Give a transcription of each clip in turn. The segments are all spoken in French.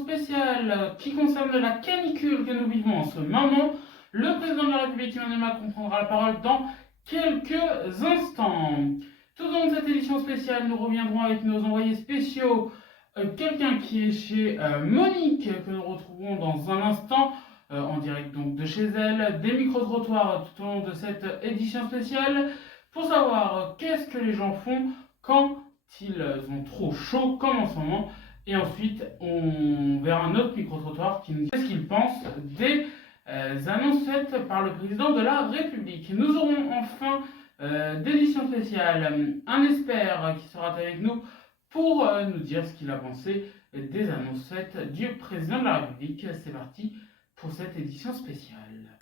spéciale qui concerne la canicule que nous vivons en ce moment. Le président de la République Emmanuel Macron prendra la parole dans quelques instants. Tout au long de cette édition spéciale, nous reviendrons avec nos envoyés spéciaux. Quelqu'un qui est chez Monique, que nous retrouverons dans un instant, en direct donc de chez elle, des micro-trottoirs tout au long de cette édition spéciale, pour savoir qu'est-ce que les gens font quand ils ont trop chaud, comme en ce moment. Et ensuite, on verra un autre micro-trottoir qui nous dit ce qu'il pense des annonces faites par le président de la République. Nous aurons enfin d'édition spéciale un expert qui sera avec nous pour nous dire ce qu'il a pensé des annonces faites du président de la République. C'est parti pour cette édition spéciale.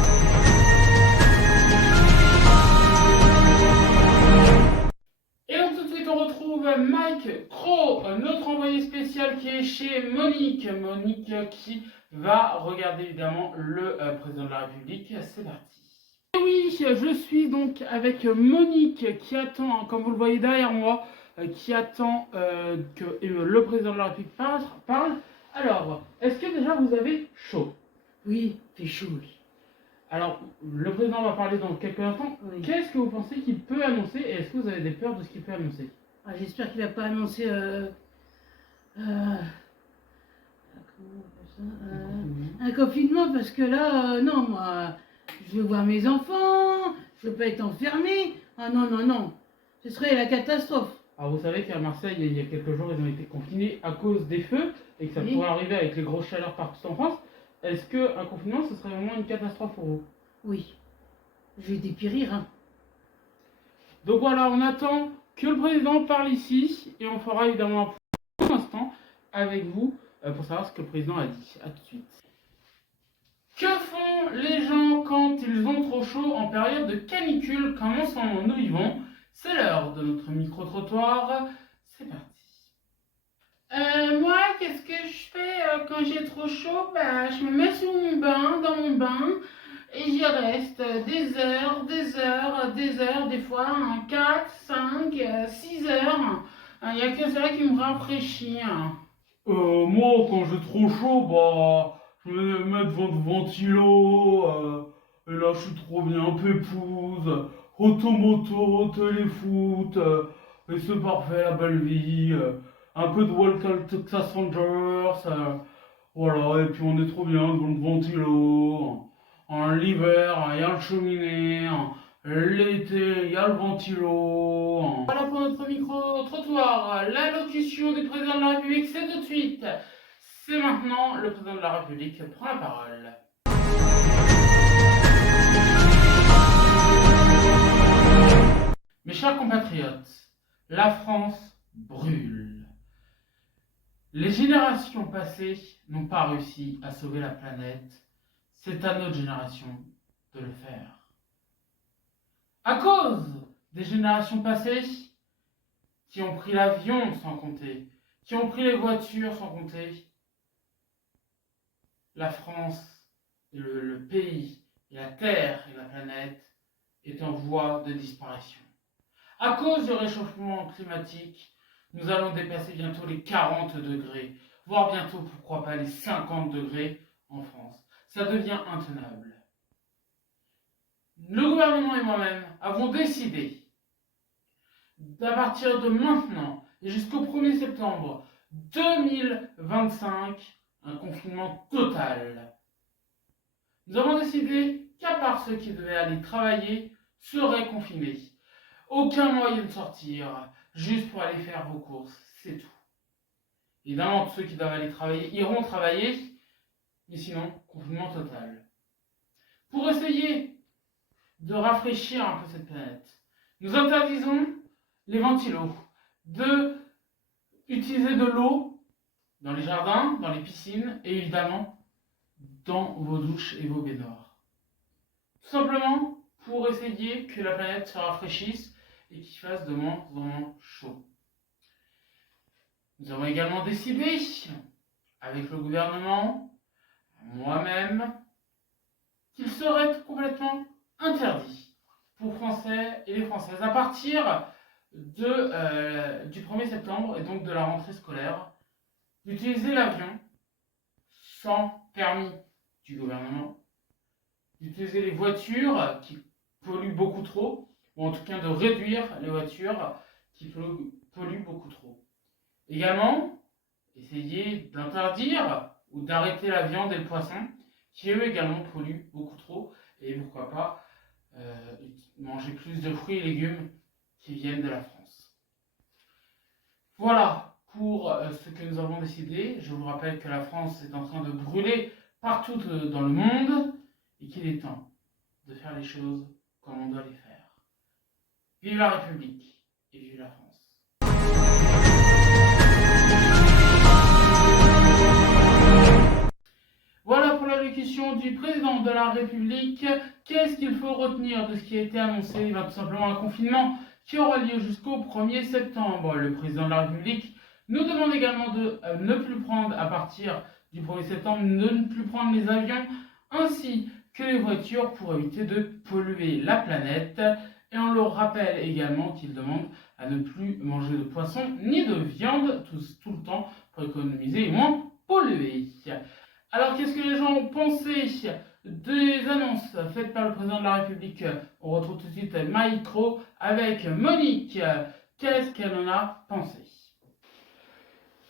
Et donc tout de suite on retrouve Mike Crow, notre envoyé spécial qui est chez Monique. Monique qui va regarder évidemment le président de la République. C'est parti. Et oui, je suis donc avec Monique qui attend, comme vous le voyez derrière moi, qui attend que le président de la République parle. Alors, est-ce que déjà vous avez chaud? Oui, c'est chaud, oui. Alors, le président va parler dans quelques instants. Oui. Qu'est-ce que vous pensez qu'il peut annoncer et est-ce que vous avez des peurs de ce qu'il peut annoncer? J'espère qu'il va pas annoncer comment on appelle ça, un confinement parce que là, non, moi, je veux voir mes enfants, je veux pas être enfermé. Ah non, non, non, ce serait la catastrophe. Alors, vous savez qu'à Marseille, il y a quelques jours, ils ont été confinés à cause des feux et que ça pourrait arriver avec les grosses chaleurs partout en France. Est-ce qu'un confinement, ce serait vraiment une catastrophe pour vous? Oui, je vais dépérir. Hein. Donc voilà, on attend que le président parle ici et on fera évidemment un instant avec vous pour savoir ce que le président a dit. A tout de suite. Que font les gens quand ils ont trop chaud en période de canicule comme en ce moment nous vivons? C'est l'heure de notre micro-trottoir. C'est parti. Moi, qu'est-ce que je fais quand j'ai trop chaud? Je me mets sous mon bain, dans mon bain, et j'y reste des heures, des fois 4, 5, 6 heures. Il n'y a que ça qui me rafraîchit. Moi, quand j'ai trop chaud, je me mets devant le ventilo, et là, je suis trop bien pépouze, automoto, téléfoot, et c'est parfait, la belle vie. Un peu de Welcome to Texas Rangers, voilà, et puis on est trop bien devant le ventilo. En l'hiver, il y a le cheminée. L'été, il y a le ventilo. Voilà pour notre micro-trottoir. L'allocution du président de la République, c'est tout de suite. C'est maintenant, le président de la République prend la parole. Mes chers compatriotes, la France brûle. Les générations passées n'ont pas réussi à sauver la planète. C'est à notre génération de le faire. À cause des générations passées qui ont pris l'avion sans compter, qui ont pris les voitures sans compter, la France, le pays, et la Terre et la planète est en voie de disparition. À cause du réchauffement climatique, nous allons dépasser bientôt les 40 degrés, voire bientôt, pourquoi pas, les 50 degrés en France. Ça devient intenable. Le gouvernement et moi-même avons décidé, à partir de maintenant et jusqu'au 1er septembre 2025, un confinement total. Nous avons décidé qu'à part ceux qui devaient aller travailler seraient confinés. Aucun moyen de sortir, juste pour aller faire vos courses, c'est tout. Évidemment, ceux qui doivent aller travailler iront travailler, mais sinon, confinement total. Pour essayer de rafraîchir un peu cette planète, nous interdisons les ventilos, de utiliser de l'eau dans les jardins, dans les piscines et évidemment dans vos douches et vos baignoires. Tout simplement pour essayer que la planète se rafraîchisse et qu'il fasse de moins en moins chaud. Nous avons également décidé, avec le gouvernement, moi-même, qu'il serait complètement interdit pour Français et les Françaises à partir du 1er septembre et donc de la rentrée scolaire d'utiliser l'avion sans permis du gouvernement, d'utiliser les voitures qui polluent beaucoup trop, ou en tout cas de réduire les voitures qui polluent beaucoup trop. Également, essayer d'interdire ou d'arrêter la viande et le poisson, qui eux également polluent beaucoup trop, et pourquoi pas manger plus de fruits et légumes qui viennent de la France. Voilà pour ce que nous avons décidé. Je vous rappelle que la France est en train de brûler partout dans le monde et qu'il est temps de faire les choses comme on doit les faire. Vive la République et vive la France. Voilà pour l'allocution du président de la République. Qu'est-ce qu'il faut retenir de ce qui a été annoncé? Il va tout simplement un confinement qui aura lieu jusqu'au 1er septembre. Le président de la République nous demande également de ne plus prendre, à partir du 1er septembre, de ne plus prendre les avions ainsi que les voitures pour éviter de polluer la planète. Et on le rappelle également qu'il demande à ne plus manger de poisson ni de viande tout le temps pour économiser et moins polluer. Alors, qu'est-ce que les gens ont pensé des annonces faites par le président de la République? On retrouve tout de suite Maïtro avec Monique. Qu'est-ce qu'elle en a pensé?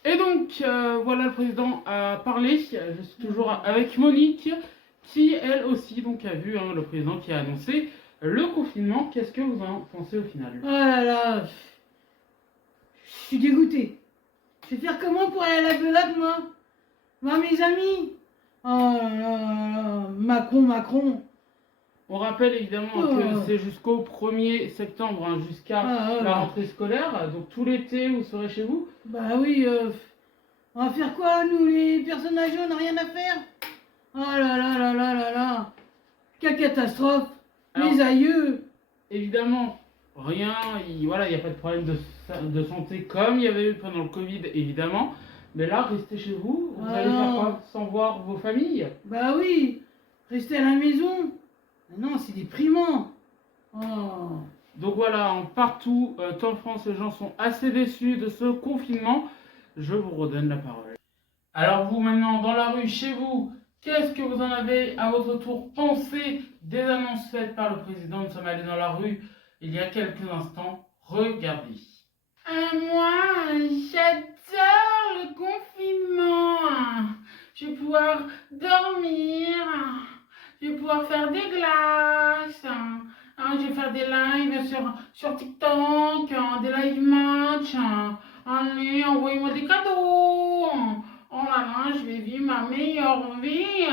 Et donc, voilà, le président a parlé. Je suis toujours avec Monique, qui elle aussi donc a vu le président qui a annoncé le confinement. Qu'est-ce que vous en pensez au final? Oh là là, je suis dégoûté. Je vais faire comment pour aller à la belade, moi? Voir mes amis? Oh là là là, Macron. On rappelle évidemment que c'est jusqu'au 1er septembre, jusqu'à la rentrée scolaire. Donc tout l'été, vous serez chez vous? Bah oui, on va faire quoi, nous, les personnes âgées, on n'a rien à faire? Oh là là là là là là, quelle catastrophe. Alors, mes aïeux. Évidemment, rien, voilà, il n'y a pas de problème de santé comme il y avait eu pendant le Covid, évidemment. Mais là, restez chez vous, vous allez faire quoi sans voir vos familles? Bah oui, restez à la maison. Non, c'est déprimant. Oh. Donc voilà, partout, en France, les gens sont assez déçus de ce confinement. Je vous redonne la parole. Alors vous, maintenant, dans la rue, chez vous, qu'est-ce que vous en avez à votre tour pensé des annonces faites par le président? Nous sommes allés dans la rue il y a quelques instants. Regardez. Moi, j'adore le confinement. Je vais pouvoir dormir. Je vais pouvoir faire des glaces. Je vais faire des lives sur TikTok, des live match. Allez, envoyez-moi des cadeaux. Oh là là, je vais vivre ma meilleure vie.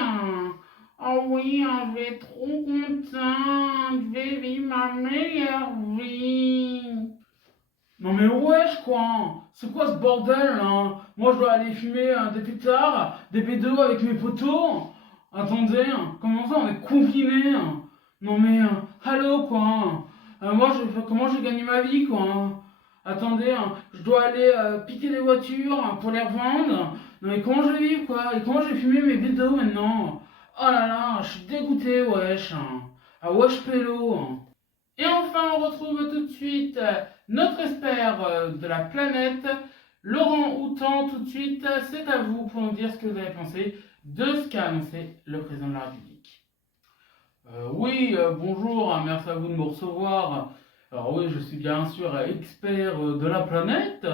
Oh oui, je vais être trop contente. Je vais vivre ma meilleure vie. Non mais wesh quoi, c'est quoi ce bordel là? Moi je dois aller fumer des pétards, des bédos avec mes potos. Attendez, comment ça on est confinés? Non mais, allô quoi. Moi comment j'ai gagné ma vie quoi? Attendez, je dois aller piquer des voitures pour les revendre. Non mais comment je vais vivre quoi? Et comment je vais fumer mes bédos maintenant? Oh là là, je suis dégoûté wesh. Ah wesh pélo. Et enfin, on retrouve tout de suite notre expert de la planète, Laurent Houtan. Tout de suite, c'est à vous pour nous dire ce que vous avez pensé de ce qu'a annoncé le président de la République. Oui, bonjour, merci à vous de me recevoir. Alors oui, je suis bien sûr expert de la planète.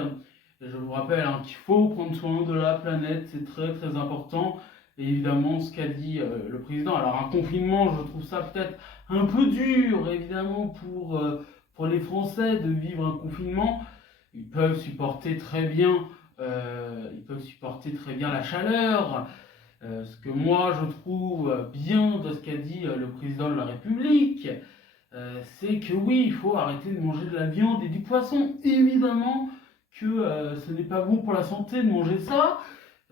Et je vous rappelle qu'il faut prendre soin de la planète, c'est très très important. Et évidemment, ce qu'a dit le président, alors un confinement, je trouve ça peut-être un peu dur, évidemment, pour les Français de vivre un confinement. Ils peuvent supporter très bien, la chaleur. Ce que moi, je trouve bien de ce qu'a dit le président de la République, c'est que oui, il faut arrêter de manger de la viande et du poisson. Évidemment que ce n'est pas bon pour la santé de manger ça.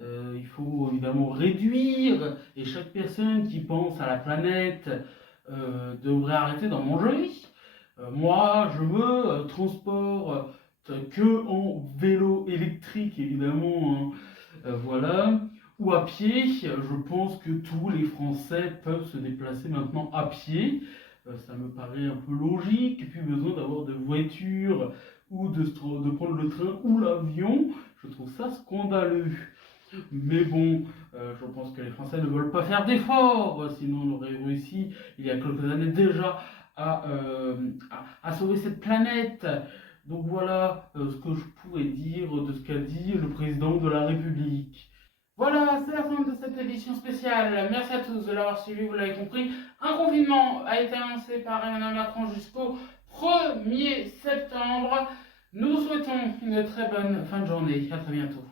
Il faut évidemment réduire, et chaque personne qui pense à la planète devrait arrêter d'en manger. Moi, je veux transport que en vélo électrique, évidemment, voilà, ou à pied. Je pense que tous les Français peuvent se déplacer maintenant à pied. Ça me paraît un peu logique, et puis besoin d'avoir de voiture ou de prendre le train ou l'avion. Je trouve ça scandaleux. Mais bon, Je pense que les Français ne veulent pas faire d'efforts, sinon on aurait réussi il y a quelques années déjà à sauver cette planète. Donc voilà ce que je pourrais dire de ce qu'a dit le président de la République. Voilà, c'est la fin de cette édition spéciale. Merci à tous de l'avoir suivi, vous l'avez compris. Un confinement a été annoncé par Emmanuel Macron jusqu'au 1er septembre. Nous vous souhaitons une très bonne fin de journée. À très bientôt.